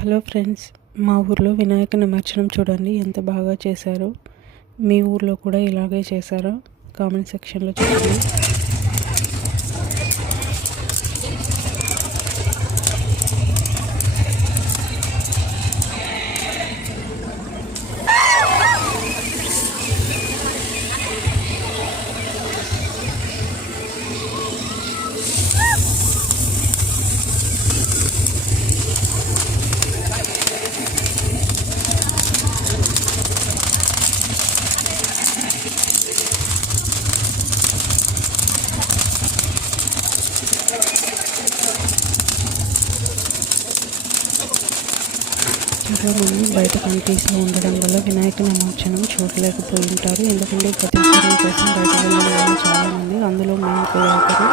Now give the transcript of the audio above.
Hello friends, మా ఊర్లో వినాయక నిమజ్జనం చూడండి ఎంత బాగా చేశారో. మీ ఊర్లో కూడా ఇలాగే చేశారా? కామెంట్ సెక్షన్లో చెప్పండి. చాలామంది బయట కంట్రీస్లో ఉండడం వల్ల వినాయక నిమజ్జనం చూడలేకపోయి ఉంటారు. ఎందుకంటే ప్రతిసారి కోసం బయట వెళ్ళిన వాళ్ళు చాలామంది, అందులో మేము కూడా ఒకరు.